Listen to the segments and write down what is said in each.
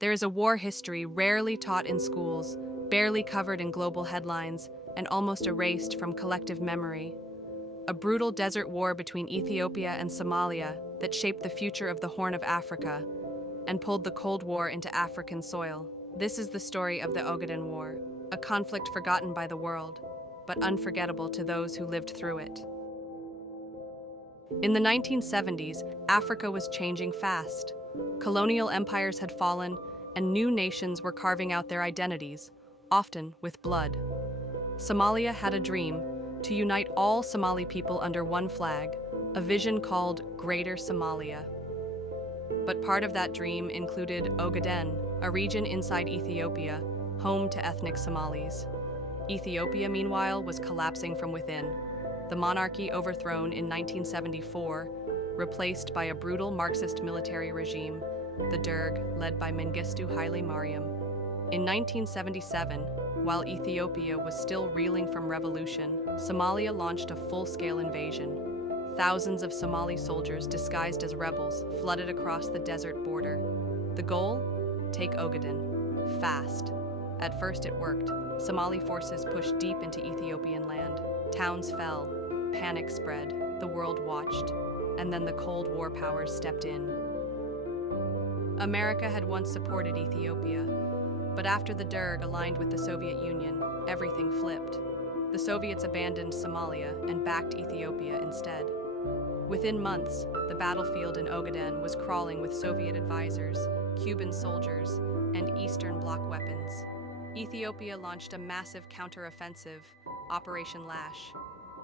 There is a war history rarely taught in schools, barely covered in global headlines, and almost erased from collective memory. A brutal desert war between Ethiopia and Somalia that shaped the future of the Horn of Africa and pulled the Cold War into African soil. This is the story of the Ogaden War, a conflict forgotten by the world, but unforgettable to those who lived through it. In the 1970s, Africa was changing fast. Colonial empires had fallen, and new nations were carving out their identities, often with blood. Somalia had a dream to unite all Somali people under one flag, a vision called Greater Somalia. But part of that dream included Ogaden, a region inside Ethiopia, home to ethnic Somalis. Ethiopia, meanwhile, was collapsing from within. The monarchy overthrown in 1974, replaced by a brutal Marxist military regime, the Derg, led by Mengistu Haile Mariam. In 1977, while Ethiopia was still reeling from revolution, Somalia launched a full-scale invasion. Thousands of Somali soldiers disguised as rebels flooded across the desert border. The goal? Take Ogaden. Fast. At first it worked. Somali forces pushed deep into Ethiopian land. Towns fell. Panic spread. The world watched. And then the Cold War powers stepped in. America had once supported Ethiopia, but after the Derg aligned with the Soviet Union, everything flipped. The Soviets abandoned Somalia and backed Ethiopia instead. Within months, the battlefield in Ogaden was crawling with Soviet advisors, Cuban soldiers, and Eastern Bloc weapons. Ethiopia launched a massive counteroffensive, Operation Lash.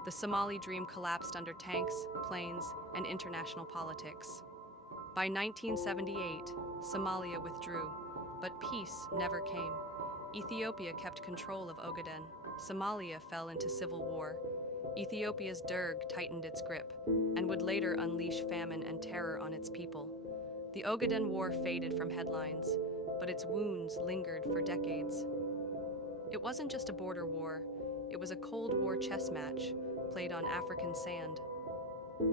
The Somali dream collapsed under tanks, planes, and international politics. By 1978, Somalia withdrew, but peace never came. Ethiopia kept control of Ogaden. Somalia fell into civil war. Ethiopia's Derg tightened its grip and would later unleash famine and terror on its people. The Ogaden War faded from headlines, but its wounds lingered for decades. It wasn't just a border war, it was a Cold War chess match played on African sand.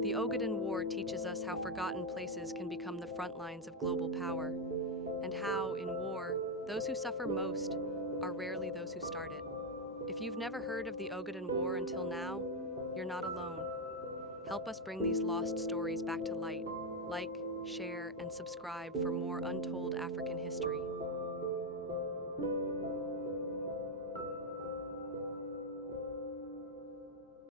The Ogaden War teaches us how forgotten places can become the front lines of global power, and how, in war, those who suffer most are rarely those who start it. If you've never heard of the Ogaden War until now, you're not alone. Help us bring these lost stories back to light. Like, share, and subscribe for more untold African history.